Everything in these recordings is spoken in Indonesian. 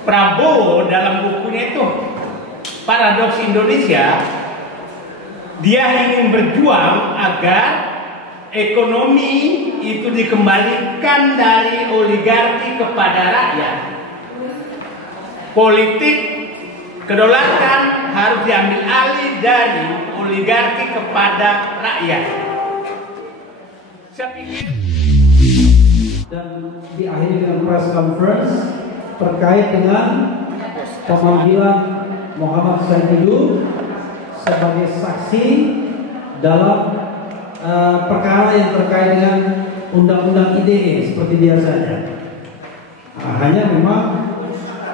Prabowo dalam bukunya itu Paradoks Indonesia, dia ingin berjuang agar ekonomi itu dikembalikan dari oligarki kepada rakyat. Politik kedaulatan harus diambil alih dari oligarki kepada rakyat. Saya pikir dan diakhiri dengan press conference terkait dengan pemanggilan Muhammad Saididu sebagai saksi dalam perkara yang terkait dengan undang-undang ITE seperti biasanya. Hanya memang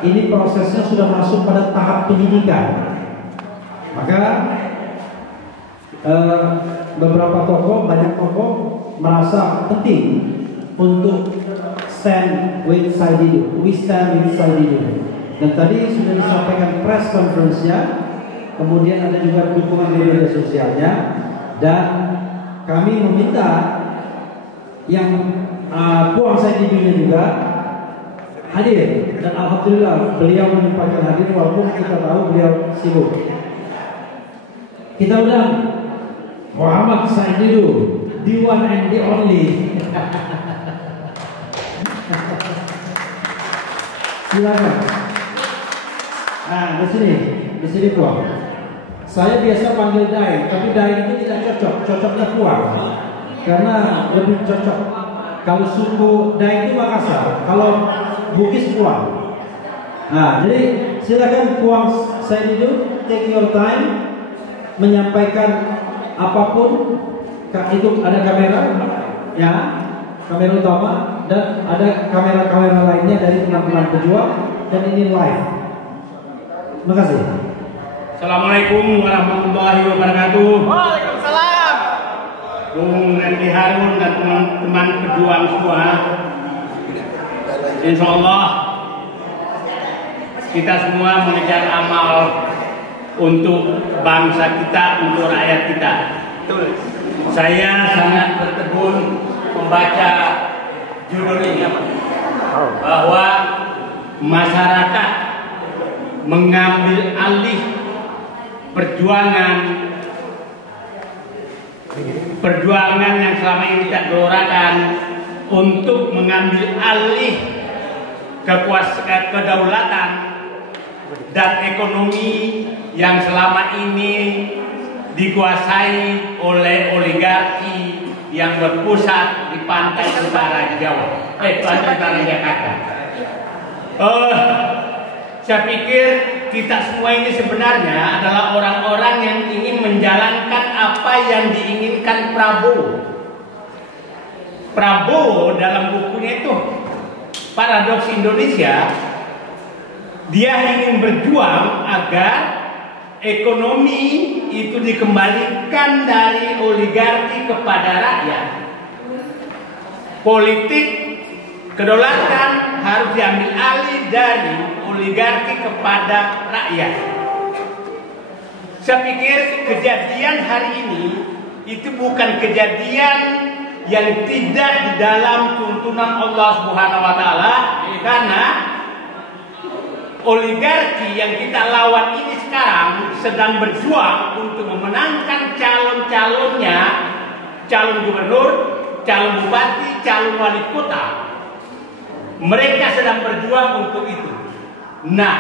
ini prosesnya sudah masuk pada tahap penyidikan. Maka beberapa tokoh, banyak tokoh merasa penting untuk stand with Saididu, we stand with Saididu. Dan tadi sudah disampaikan press conference-nya, kemudian ada juga dukungan di media sosialnya, dan kami meminta yang Puang Saididu juga hadir, dan alhamdulillah beliau menyempatkan hadir walaupun kita tahu beliau sibuk. Kita undang Muhammad Saididu, the one and the only. Silakan. Nah, di sini Puang. Saya biasa panggil Daeng, tapi Daeng itu tidak cocok, cocoknya Puang. Karena lebih cocok. Kalau suku Daeng itu Makassar, kalau Bugis Puang. Nah, jadi silakan Puang Saididu, take your time menyampaikan apapun. Itu ada kamera, ya, kamera utama, dan ada kamera-kamera lainnya dari teman-teman pejuang, dan ini live. Terima kasih. Assalamualaikum warahmatullahi wabarakatuh. Waalaikumsalam. Bung Refli Harun dan teman-teman pejuang semua, insya Allah kita semua mengejar amal untuk bangsa kita, untuk rakyat kita. Saya sangat bertegun membaca judul ini, bahwa masyarakat mengambil alih perjuangan yang selama ini tidak gelorakan untuk mengambil alih kedaulatan dan ekonomi yang selama ini dikuasai oleh oligarki yang berpusat di pantai utara Jawa, pantai utara Jakarta. Saya pikir kita semua ini sebenarnya adalah orang-orang yang ingin menjalankan apa yang diinginkan Prabowo. Prabowo dalam bukunya itu Paradoks Indonesia, dia ingin berjuang agar ekonomi itu dikembalikan dari oligarki kepada rakyat. Politik kedaulatan harus diambil alih dari oligarki kepada rakyat. Saya pikir kejadian hari ini itu bukan kejadian yang tidak di dalam tuntunan Allah Subhanahu wa taala, karena oligarki yang kita lawan ini sekarang sedang berjuang untuk memenangkan calon-calonnya, calon gubernur, calon bupati, calon wali kota. Mereka sedang berjuang untuk itu. Nah,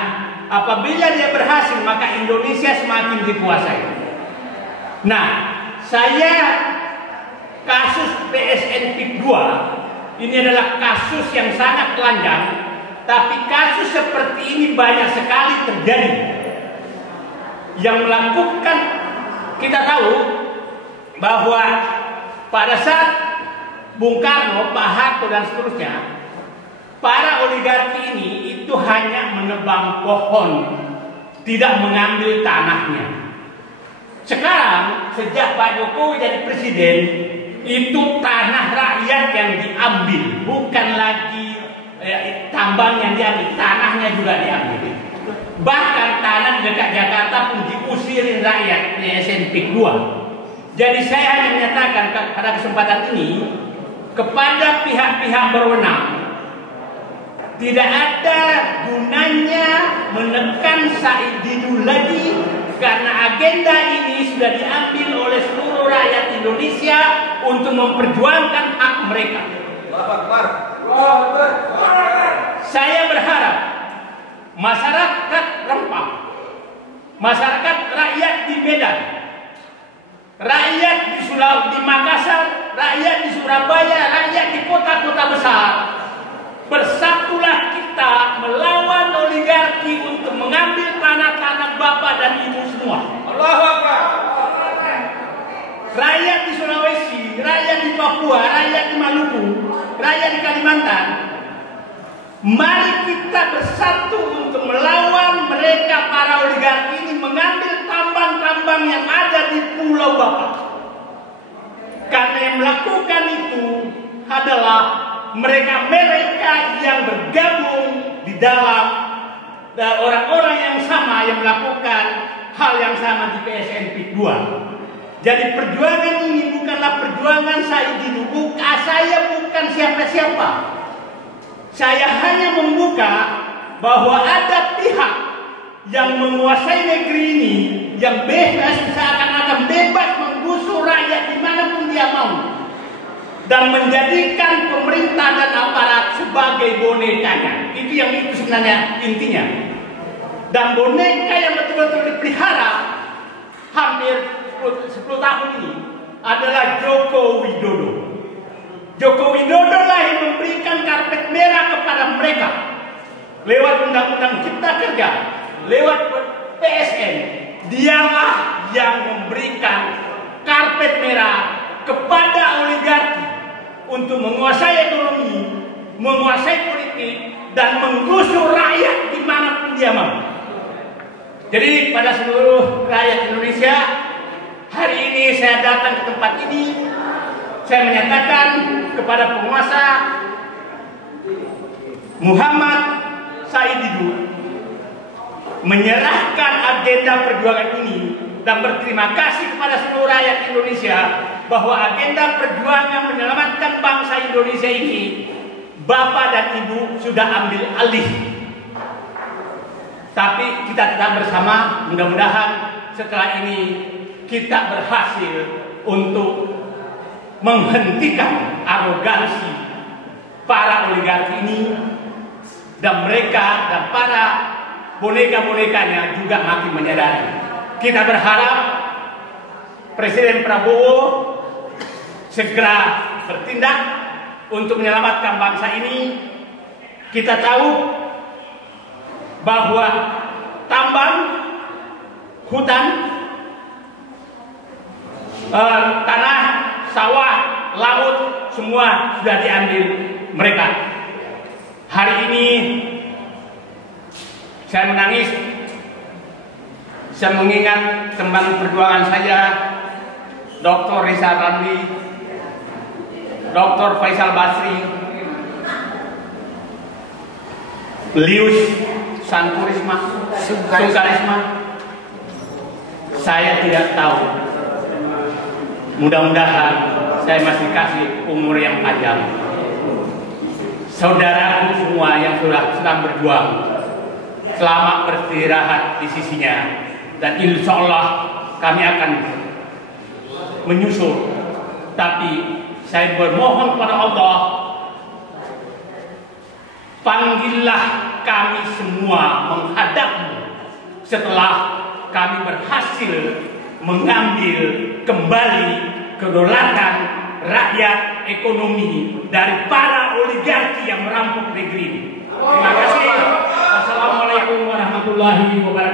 apabila dia berhasil, maka Indonesia semakin dikuasai. Nah, saya kasus PSN PIK 2 ini adalah kasus yang sangat telanjang, tapi kasus seperti ini banyak sekali terjadi. Yang melakukan, kita tahu bahwa pada saat Bung Karno, Pak Harto dan seterusnya, para oligarki ini itu hanya menebang pohon, tidak mengambil tanahnya. Sekarang sejak Pak Jokowi jadi presiden, itu tanah rakyat yang diambil, bukan lagi tambang yang diambil, tanahnya juga diambil. Bahkan tanah di dekat Jakarta pun diusirin rakyat PSN PIK 2. Jadi saya hanya menyatakan pada kesempatan ini kepada pihak-pihak berwenang, Tidak ada gunanya menekan Said Didu lagi, karena agenda ini sudah diambil oleh seluruh rakyat Indonesia untuk memperjuangkan hak mereka. Saya berharap masyarakat Rempang, masyarakat rakyat di Medan, rakyat di Makassar, rakyat di Surabaya, rakyat di kota-kota besar, bersatulah kita melawan oligarki untuk mengambil tanah-tanah bapak dan ibu semua. Allahu Akbar. Rakyat di Sulawesi, rakyat di Papua, rakyat di Maluku, rakyat di Kalimantan, mari kita bersatu untuk melawan mereka para oligarki ini mengambil tambang-tambang yang ada di Pulau Bapak. Karena yang melakukan itu adalah mereka-mereka yang bergabung di dalam orang-orang yang sama yang melakukan hal yang sama di PSN PIK 2. Jadi perjuangan ini bukanlah perjuangan Said Didu. Saya bukan siapa-siapa. Saya hanya membuka bahwa ada pihak yang menguasai negeri ini, yang bebas, seakan-akan bebas menggusur rakyat dimanapun dia mau, dan menjadikan pemerintah dan aparat sebagai bonekanya. Itu sebenarnya intinya. Dan boneka yang betul-betul dipelihara hampir 10 tahun ini adalah Joko Widodo. Joko Widodo lah yang memberikan karpet merah kepada mereka lewat Undang-Undang Cipta Kerja, lewat PSN. Dialah yang memberikan karpet merah kepada oligarki untuk menguasai ekonomi, menguasai politik, dan menggusur rakyat dimanapun dia mau. Jadi pada seluruh rakyat Indonesia, hari ini saya datang ke tempat ini, saya menyatakan kepada penguasa Muhammad Said Didu menyerahkan agenda perjuangan ini dan berterima kasih kepada seluruh rakyat Indonesia bahwa agenda perjuangan menyelamatkan bangsa Indonesia ini Bapak dan Ibu sudah ambil alih. Tapi kita tetap bersama, mudah-mudahan setelah ini kita berhasil untuk menghentikan arogansi para oligarki ini, dan mereka dan para boneka-bonekanya juga makin menyadari. Kita berharap Presiden Prabowo segera bertindak untuk menyelamatkan bangsa ini. Kita tahu bahwa tambang, hutan, tanah, sawah, laut, semua sudah diambil mereka. Hari ini saya menangis, saya mengingat teman perjuangan saya, Dr. Rizal Ramli, Dr. Faisal Basri, Lius Sungkarisma. Saya tidak tahu. Mudah-mudahan saya masih kasih umur yang panjang. Saudaraku semua yang sedang berjuang, selamat beristirahat di sisinya, dan insya Allah kami akan menyusul. Tapi saya bermohon kepada Allah, panggillah kami semua menghadapmu setelah kami berhasil mengambil kembali kedaulatan rakyat ekonomi dari para oligarki yang merampok negeri ini. Terima kasih. Assalamualaikum warahmatullahi wabarakatuh.